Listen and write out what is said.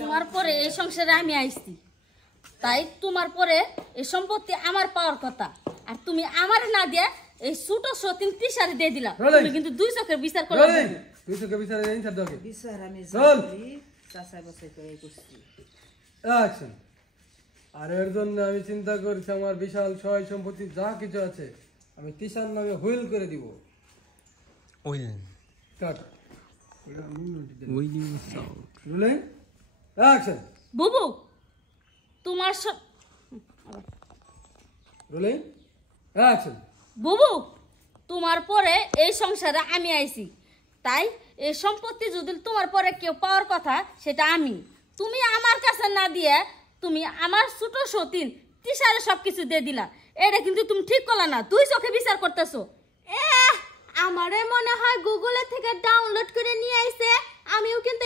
তোমার পরে এই সংসারে আমি আইছি, তাই তোমার পরে এই সম্পত্তি আমার পাওয়ার কথা, আর তুমি আমার না দিয়ে এই ছোট সতীন তিসারে দিয়ে দিলা। তুমি কিন্তু দুই চোখের বিচার করলে দুই চোখের বিচার দেন স্যার দকে বিচার আমি জানি চাচা বসে করে করছি অ্যাকশন। আর এর জন্য আমি চিন্তা করছি আমার বিশাল সয় সম্পত্তি যা কিছু আছে আমি তিসার নামে হুইল করে দিব। হুইল কাট হুইল সাউন্ড রুলিং অ্যাকশন। বুবু তোমার রুলিং অ্যাকশন। বুবু তোমার পরে এই সংসারে আমি আইছি, তাই এই সম্পত্তি যদি তোমার পরে কেউ পাওয়ার কথা সেটা আমি। তুমি আমার কাছে না দিয়ে তুমি আমার ছোট সতীন তিসারে সবকিছু দিয়ে দিলা, এটা কিন্তু তুমি ঠিক করলা না। দুই চোখে বিচার করতেছো। আমারে মনে হয় গুগলে থেকে ডাউনলোড করে নিয়ে আইছে, আমি